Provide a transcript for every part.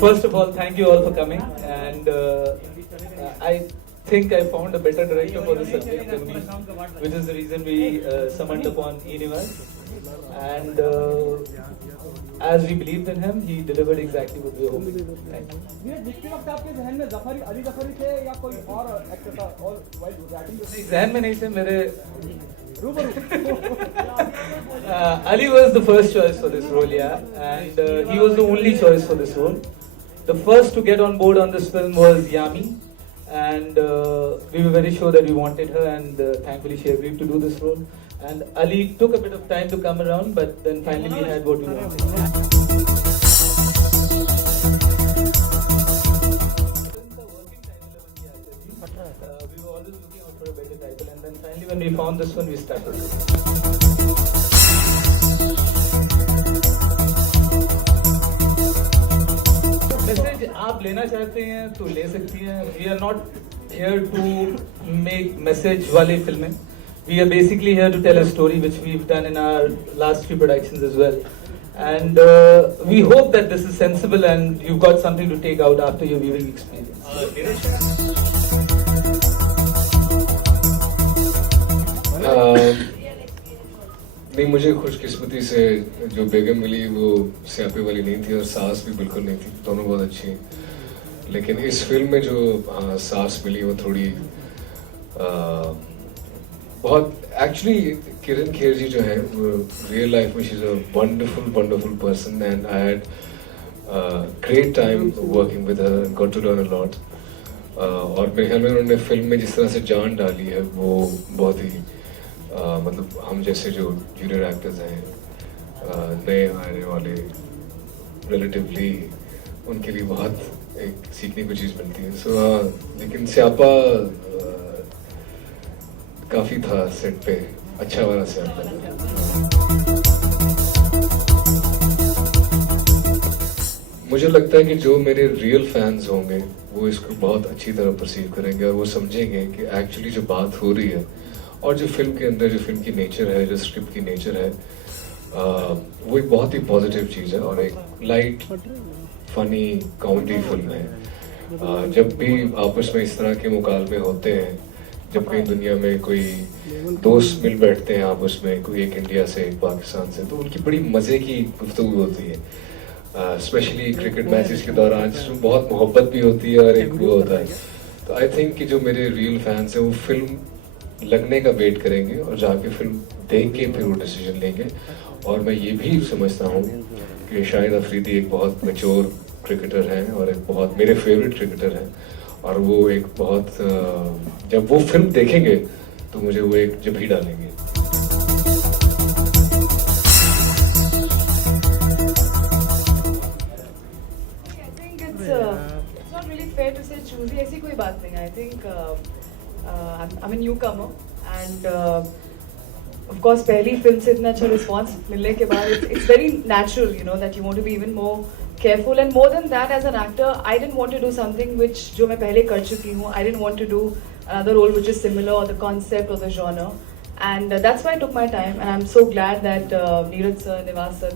First of all, thank you all for coming, and I think I found a better director for the subject than me, which is the reason we summoned upon Enivas. And as we believed in him, he delivered exactly what we were hoping. Thank you. ये जिसके वक्त आपके जहन में जफरी अली जफरी थे या कोई और एक्टर था और वाइल रैटिंग जहन में नहीं थे मेरे. Ali was the first choice for this role, yeah, and he was the only choice for this role. The first to get on board on this film was Yami, and we were very sure that we wanted her, and thankfully she agreed to do this role. And Ali took a bit of time to come around, but then finally we had what we wanted. We were always looking out for a better title, and then finally when we found this one, we started. Message आप लेना चाहते हैं तो ले सकती हैं. We are not here to make message वाली फिल्में. We are basically here to tell a story which we have done in our last few productions as well, and we hope that this is sensible and you've got something to take out after your viewing experience. नहीं, मुझे खुशकिस्मती से जो बेगम मिली वो स्यापे वाली नहीं थी और सास भी बिल्कुल नहीं थी. दोनों बहुत अच्छी हैं, लेकिन इस फिल्म में जो सास मिली वो थोड़ी बहुत एक्चुअली किरण खेर जी जो है वो रियल लाइफ में she is a wonderful person and I had great time working with her, got to learn a lot. और मेरे ख्याल में उन्होंने फिल्म में जिस तरह से जान डाली है वो बहुत ही मतलब हम जैसे जो जूनियर एक्टर्स हैं, नए आने वाले रिलेटिवली, उनके लिए बहुत एक सीखने को चीज़ मिलती है. सो लेकिन स्यापा काफ़ी था सेट पे, अच्छा वाला स्यापा. मुझे लगता है कि जो मेरे रियल फैंस होंगे वो इसको बहुत अच्छी तरह परसीव करेंगे और वो समझेंगे कि एक्चुअली जो बात हो रही है और जो फिल्म के अंदर जो फिल्म की नेचर है, जो स्क्रिप्ट की नेचर है, वो एक बहुत ही पॉजिटिव चीज़ है और एक लाइट फनी कॉमेडी फिल्म है. जब भी आपस में इस तरह के मुकालमे होते हैं, जब कहीं दुनिया में कोई दोस्त मिल बैठते हैं आपस में, कोई एक इंडिया से एक पाकिस्तान से, तो उनकी बड़ी मज़े की गुफ्तगू होती है. स्पेशली क्रिकेट मैचेस के दौरान जिसमें बहुत मोहब्बत भी होती है और एक वो होता है. तो आई थिंक कि जो मेरे रियल फैंस हैं वो फिल्म लगने का वेट करेंगे और जाके फिल्म देख के फिर वो डिसीजन लेंगे. और मैं ये भी समझता हूँ कि शाहिद अफरीदी एक बहुत मैच्योर क्रिकेटर हैं और एक बहुत मेरे फेवरेट क्रिकेटर हैं, और वो एक बहुत जब वो फिल्म देखेंगे तो मुझे वो एक जब ही डालेंगे. It's not really fair to say choosy. ऐसी कोई बात नहीं. I think I'm a newcomer and of course पहली फिल्म से इतना अच्छा रिस्पॉन्स मिलने के बाद it's very natural, you know, that you want to be even more careful, and more than that, as an actor I didn't want to do something which जो मैं पहले कर चुकी हूँ. I didn't want to do another role which is similar, or the concept or the genre, and that's why I took my time, and I'm so glad that Neeraj sir, Nivas sir,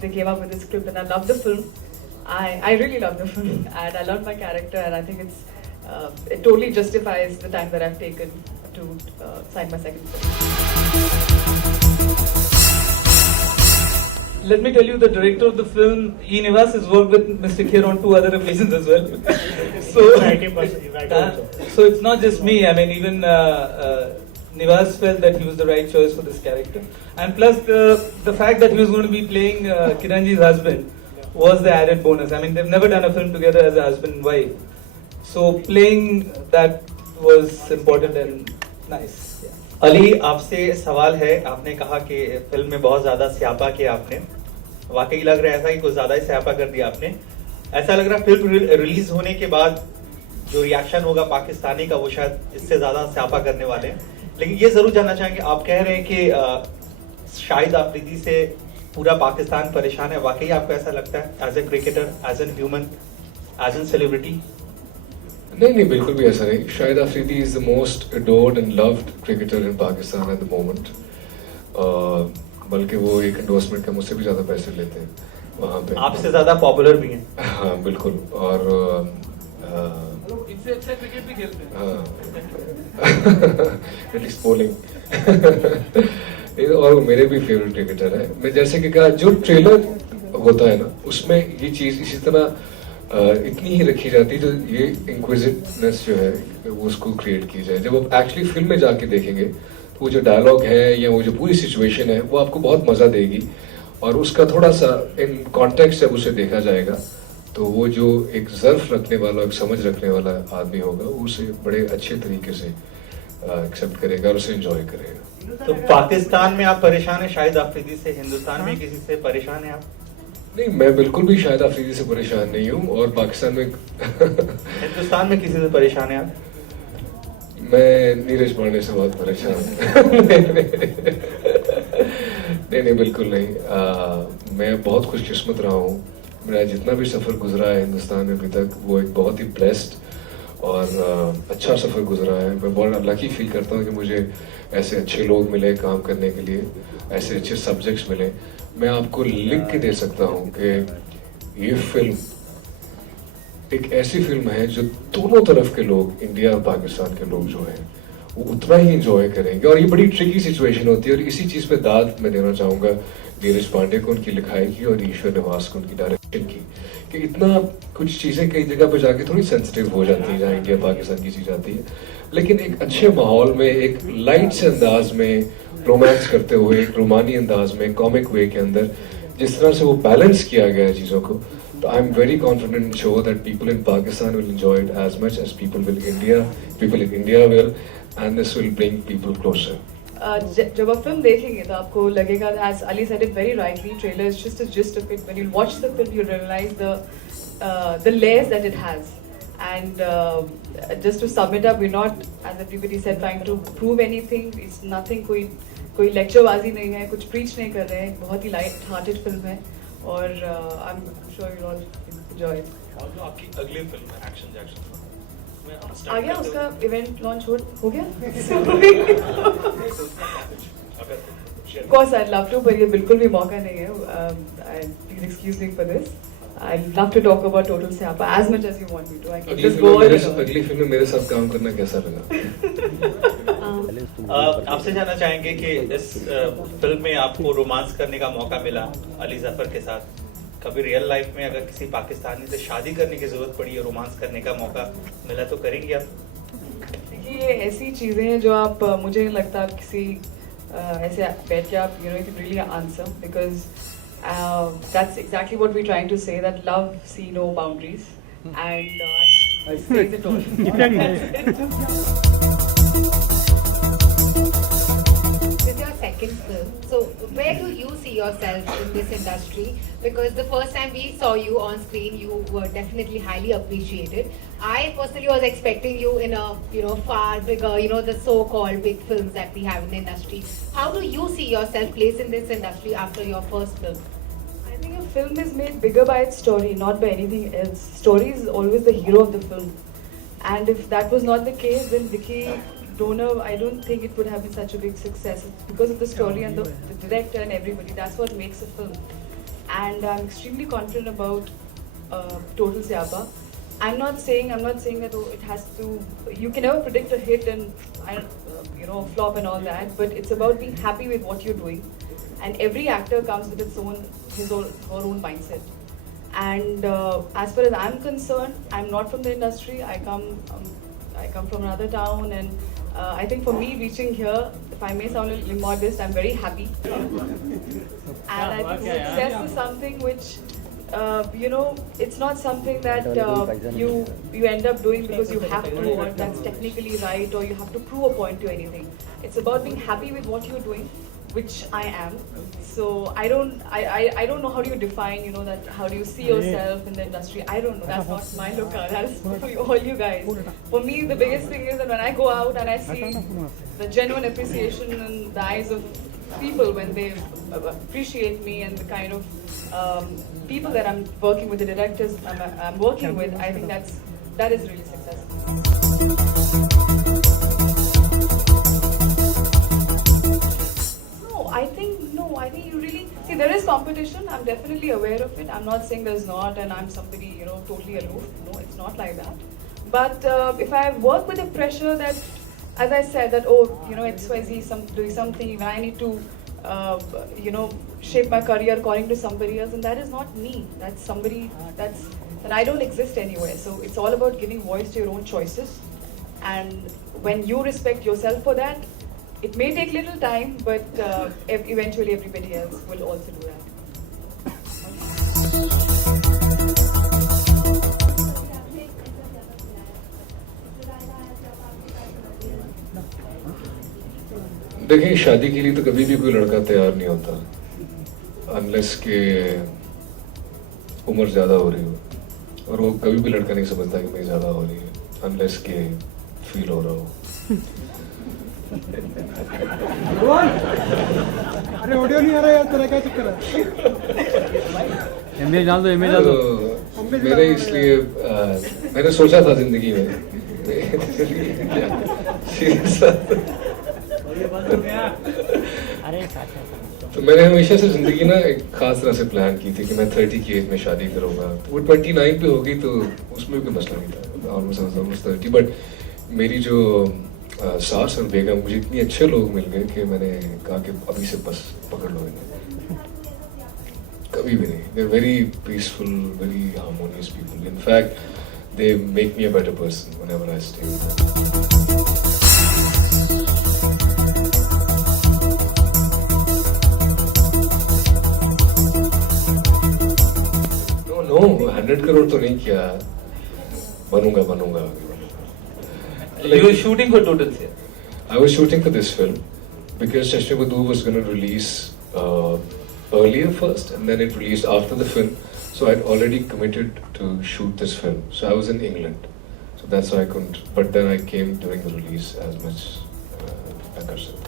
they came up with this script, and I love the film. I really love the film and I love my character, and I think it totally justifies the time that I've taken to sign my second film. Let me tell you, the director of the film, E. Nivas, has worked with Mr. Kher on 2 other occasions as well. So it's not just me. I mean, even Nivas felt that he was the right choice for this character. And plus the fact that he was going to be playing Kiranji's husband was the added bonus. I mean, they've never done a film together as a husband and wife. So playing that was important and nice. Ali, आपसे सवाल है. आपने कहा कि फिल्म में बहुत ज्यादा स्यापा किया आपने. वाकई लग रहा है ऐसा कि कुछ ज्यादा ही स्यापा कर दिया आपने. ऐसा लग रहा है फिल्म रिलीज होने के बाद जो रिएक्शन होगा पाकिस्तानी का वो शायद इससे ज्यादा स्यापा करने वाले हैं. लेकिन ये जरूर जानना चाहेंगे, आप कह रहे हैं कि शाहिद अफरीदी से पूरा पाकिस्तान परेशान है. वाकई आपको ऐसा लगता है as a cricketer, as an human, as an celebrity? नहीं, बिल्कुल भी ऐसा नहीं. Shahid Afridi is the most adored and loved cricketer in Pakistan at the moment. बल्कि वो एक एंडोर्समेंट का मुझसे भी ज़्यादा पैसे लेते हैं. वहाँ पे। आपसे ज्यादा पॉपुलर भी हैं। हाँ बिल्कुल, और इनसे अच्छा क्रिकेट भी खेलते हैं। एटलीस्ट बॉलिंग और वो मेरे भी फेवरेट क्रिकेटर है। मैं जैसे कि कहा, जो ट्रेलर होता है ना, उसमें ये चीज इसी तरह इतनी ही रखी जाती है, जो ये इंक्विजिटनेस जो है वो उसको क्रिएट की जाए। जब आप एक्चुअली फिल्म में जाके देखेंगे तो वो जो डायलॉग है या वो जो पूरी सिचुएशन है वो आपको बहुत मजा देगी, और उसका थोड़ा सा इन कॉन्टेक्स्ट जब उसे देखा जाएगा तो वो जो एक ज़र्फ रखने वाला, एक समझ रखने वाला आदमी होगा, वो उसे बड़े अच्छे तरीके से एक्सेप्ट करेगा और उसे एंजॉय करेगा। तो पाकिस्तान में आप परेशान हैं शाहिद अफरीदी से, हिंदुस्तान में किसी से परेशान हैं आप? नहीं, मैं बिल्कुल भी शाहिद अफरीदी से परेशान नहीं हूँ, और पाकिस्तान में हिंदुस्तान में किसी से परेशान हैं आप? मैं नीरज पांडे से बहुत परेशान हूँ। नहीं, बिल्कुल नहीं। मैं बहुत खुशकिस्मत रहा हूँ। मेरा जितना भी सफ़र गुजरा है हिंदुस्तान में अभी तक, वो एक बहुत ही ब्लेस्ड और अच्छा सफ़र गुजरा है। मैं बहुत लकी फील करता हूँ कि मुझे ऐसे अच्छे लोग मिले काम करने के लिए, ऐसे अच्छे सब्जेक्ट्स मिले। मैं आपको लिख के दे सकता हूँ कि ये फिल्म एक ऐसी फिल्म है जो दोनों तरफ के लोग, इंडिया और पाकिस्तान के लोग जो हैं, वो उतना ही इंजॉय करेंगे। और ये बड़ी ट्रिकी सिचुएशन होती है, और इसी चीज़ पे दाद मैं देना चाहूँगा नीरज पांडे को, उनकी लिखाई की, और ईश्वर निवास को उनकी डायरेक्शन की, कि इतना कुछ चीज़ें कई जगह पे जाके थोड़ी सेंसिटिव हो जाती है जहाँ इंडिया पाकिस्तान की चीज़ आती है, लेकिन एक अच्छे माहौल में, एक लाइट से अंदाज में, रोमांस करते हुए, एक रोमानी अंदाज में, कॉमिक वे के अंदर जिस तरह से वो बैलेंस किया गया है चीज़ों को, तो I am very confident and sure that people in Pakistan will enjoy it as much as people in India will, and this will bring people closer. जब आप फिल्म देखेंगे तो आपको लगेगा, as Ali said it very rightly, trailer is just a gist of it. When you watch the film, you realize the layers that it has. And just to sum it up, we're not, as everybody said, trying to prove anything. It's nothing. कोई लेक्चरबाजी नहीं है, कुछ प्रीच नहीं कर रहे हैं। बहुत ही लाइट हार्टेड फिल्म है, और I'm sure you'll all enjoy it. और जो आपकी अगली फिल्म है एक्शन जैक्शन, आ गया उसका इवेंट लॉन्च हो गया? Of course, I'd love to, but ये बिल्कुल भी मौका नहीं है. Please excuse me for this. I'd love to talk about Total Siapa as much as you want me to. I can just go on and on. अगली फिल्म में मेरे साथ काम करना कैसा लगा? आपसे जानना चाहेंगे कि इस फिल्म में आपको रोमांस करने का मौका मिला अली जफर के साथ। कभी रियल लाइफ में अगर किसी पाकिस्तानी से शादी करने की जरूरत पड़ी है, रोमांस करने का मौका मिला, तो करेंगे आप? देखिए, ये ऐसी चीजें हैं जो आप, मुझे नहीं लगता आप किसी ऐसे बैठ के आप you can really answer, because that's exactly what we're trying to say, that love see no boundaries, and says it all. This is your second film. So where do you see yourself in this industry? Because the first time we saw you on screen, you were definitely highly appreciated. I personally was expecting you in a far bigger, the so-called big films that we have in the industry. How do you see yourself placed in this industry after your first film? I think a film is made bigger by its story, not by anything else. Story is always the hero of the film, and if that was not the case, then Vicky Donor, I don't think it would have been such a big success. It's because of the story and the director and everybody. That's what makes a film. And I'm extremely confident about Total Siapa. I'm not saying that it has to. You can never predict a hit and flop and all that. But it's about being happy with what you're doing. And every actor comes with his or her own mindset. And as far as I'm concerned, I'm not from the industry. I come from another town, and I think for me reaching here, if I may sound a little immodest, I'm very happy. And I think success is something which, it's not something that you end up doing because you have to, or that's technically right, or you have to prove a point to anything. It's about being happy with what you're doing, which I am. So I don't know how do you define, that how do you see yourself in the industry. I don't know. That's not my lookout. That is for all you guys. For me, the biggest thing is that when I go out and I see the genuine appreciation in the eyes of people when they appreciate me, and the kind of people that I'm working with, the directors I'm working with, I think that is really successful. I think you really see, there is competition. I'm definitely aware of it. I'm not saying there's not, and I'm somebody, you know, totally aloof. No, it's not like that. But if I work with the pressure that, as I said, that oh, you know, XYZ doing something, I need to, you know, shape my career according to somebody else, and that is not me. That's somebody that I don't exist anywhere. So it's all about giving voice to your own choices, and when you respect yourself for that, it may take little time, but eventually everybody else will also do that. देखिए, शादी के लिए तो कभी भी कोई लड़का तैयार नहीं होता अनलेस के उम्र ज़्यादा हो रही हो, और वो कभी भी लड़का नहीं समझता कि मेरी ज़्यादा हो रही है अनलेस के फील हो रहा हो. भगवान, अरे ऑडियो नहीं आ रहा यार, तेरा क्या चक्कर है? इमेज डाल दो, इमेज डाल दो. तो मेरे इसलिए मैंने सोचा था जिंदगी में तो मैंने हमेशा से जिंदगी ना एक खास तरह से प्लान की थी कि मैं 30 की एज में शादी करूंगा. वो 29 पे होगी तो उसमें कोई मसला नहीं था, ऑलमोस्ट 30. बट मेरी जो सास और बेगम, मुझे इतने अच्छे लोग मिल गए कि मैंने कहा कि अभी से बस पकड़ लो इन्हें. कभी भी नहीं. They are very peaceful, very harmonious people. In fact they make me a better person whenever I stay with them. No 100 crore तो नहीं किया. बनूंगा. You were shooting for totals here. I was shooting for this film because Chashme Badoo was going to release earlier first, and then it released after the film. So I'd already committed to shoot this film. So I was in England, so that's why I couldn't. But then I came during the release as much I could.